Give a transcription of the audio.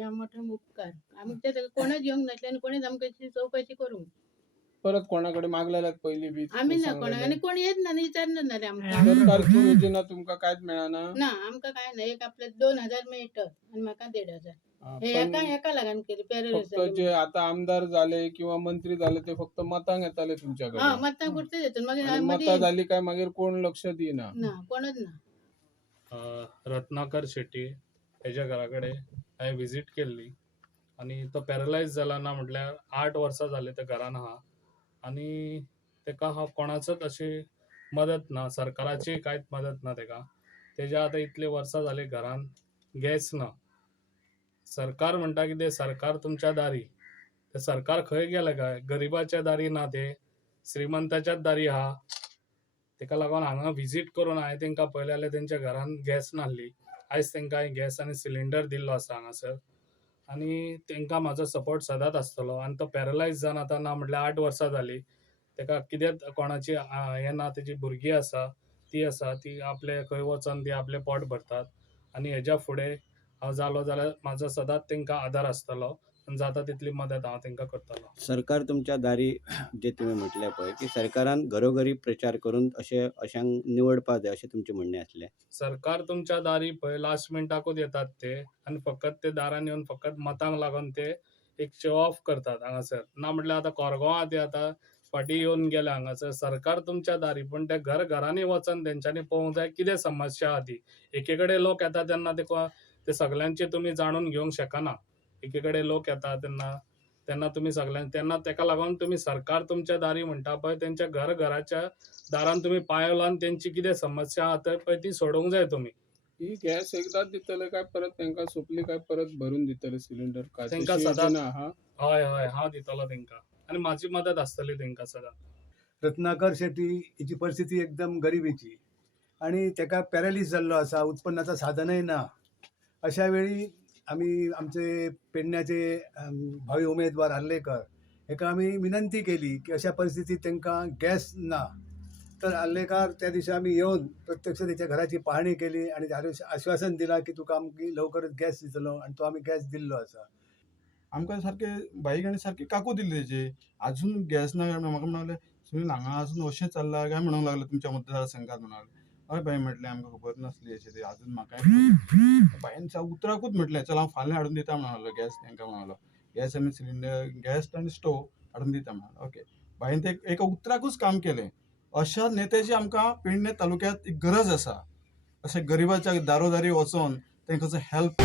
या मोठा उपकार आमच्या कोणच येऊंक नासले आणि कोणीच आमची चौकशी करूंक परत कोणाकडे मागलेल्यात पहिली बी आम्ही ना कोणा आणि कोण येत ना विचारणार ना रे आमकां सरकारची योजना तुमका कायच मिळाना ना आमकां काय नाही एक आपले 2000 मेळटत आणि म्हाका 1500 हे पण एका लागून केली फक्त पॅरलाइज जे आता आमदार झाले किंवा मंत्री झाले ते फक्त मतांक येताले हा तुमच्याकडे मतां पुरते देतो आणि मागीर मता झाली काय मागीर कोण लक्ष देईना ना कोणच ना रत्नाकर शेट्टी हेच्या घरा कडेन हांवें विजीट केल्ली आनी तो पॅरलायज जाला ना म्हटल्यार 8 वर्सां जाली ते घरान आहा आनी तेका कोणाचोच अशी मदत ना सरकाराची कांयच मदत ना तेका तेज्या आतां इतले वर्सां जाली घरान गॅस ना सरकार म्हणटा कितें सरकार तुमच्या दारी ते सरकार खंय गेले काय गरिबाच्या दारी ना ते श्रीमंताच्याच दारी आहा तेका लागून हांगा विजीट करून हांवें तेंकां पळयलें जाल्यार तेंच्या घरान गॅस नासली आयज तेंकां हांवें गॅस आनी सिलिंडर दिल्लो आसा हांगासर आनी तेंकां म्हाजो सपोर्ट सदांच आसतलो आनी तो पॅरलायज जावन आतां ना म्हटल्यार 8 वर्सां जाली तेका कितेंच कोणाची हें ना तेजी भुरगीं आसा ती आपले खंय वचोन ती आपलें पोट भरतात आनी हेज्या फुडें हांव जालो जाल्यार म्हाजो सदांच तेंकां आदार आसतलो आनी जाता तितली मदत हांव तेंकां करतलो. सरकार तुमच्या दारी जे तुम्ही म्हटले पळय की सरकारान घरोघरी प्रचार करून अशांक निवडपा जाय अशें तुमचें म्हणणें आसलें. सरकार तुमच्या दारी पळय लास्ट मिनटाकूच येतात ते आनी फकत ते दारान येवन फकत मतांक लागून ते एक शो ऑफ करतात हांगासर ना म्हटल्यार आतां कोरगांवां ते आतां फाटीं येवन गेल्या हांगासर सरकार तुमच्या दारी पूण ते घरांनी वचोन तेंच्यांनी पळोवंक जाय कितें समस्या आहा ती एके कडेन लोक येता तेन्ना ते सगळ्यांचे तुमी जाणून घेवंक शकना एके कडेन लोक येता तेन्ना तुमी तेन्ना तेका लागून तुमी सरकार तुमच्या दारी म्हणटा पळय तेंच्या घराच्या दारान तुमी पांय लावन तेंची कितें समस्या आहा पळय ती सोडोवंक जाय तुमी. ही गॅस एकदाच दितले काय परत तेंका सोपली काय परत भरून दितले सिलिंडर काय तेंकां तशी सदांच योजना आहा? हय हांव दितलो तेंकां आनी म्हाजी मदत आसतली तेंकां सदां. रत्नाकर शेट्टी हिची परिस्थिती एकदम गरिबीची आणि तेका पॅरालीस जाल्लो आसा उत्पन्नाचं साधनय ना अशा वेळी आम्ही आमचे पेडण्याचे भावी उमेदवार आर्लेकर हेका आम्ही विनंती केली की अशा परिस्थितीत तेंकां गॅस ना तर आर्लेकर त्या दिवशी आम्ही येऊन प्रत्यक्ष त्याच्या घराची पाहणी केली आणि आश्वासन दिला की तुका आमकी लवकरच गॅस दितलो आणि तो आम्ही गॅस दिल्लो आसा. आमकां सारके बाईक आनी सारके काकू दिल्ले तेजे अजून गॅस ना काय म्हाका म्हणाले सुनील हांगा अजून अशें चल्लां काय म्हणूंक लागले तुमच्या मतदारसंघात म्हणून हय बाई म्हटलें आमकां खबर नासली अशें ते अजून म्हाका बाईन उतराकूच म्हटलें चल हांव फाल्यां हाडून दिता म्हणलो गॅस तेंकां म्हणलो गॅस आनी सिलिंडर गॅस आनी स्टोव हाडून दिता म्हणलो ओके बाईन ते एका उतराकूच काम केलें. अशा नेत्याची आमकां पेडणे तालुक्यांत गरज आसा अशें गरिबाच्या दारोदारी वचोन तेंकां हेल्प